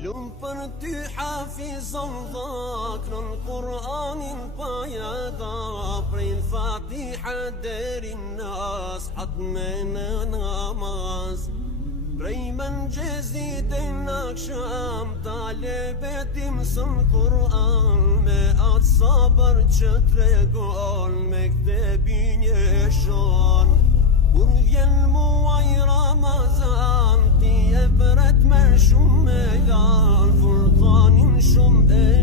Lumë për ty hafizon dhakrën Kur'anin pa jada, prej Fatiha deri nas, hatme në namaz. Prej mëngjezit e naksham, talebetim sën Kur'an, me atë sabër që tregon, me këte binje shon. Kur vjen muaj Ramazan, ti e pret me shumë me lan, Furqanin shumë e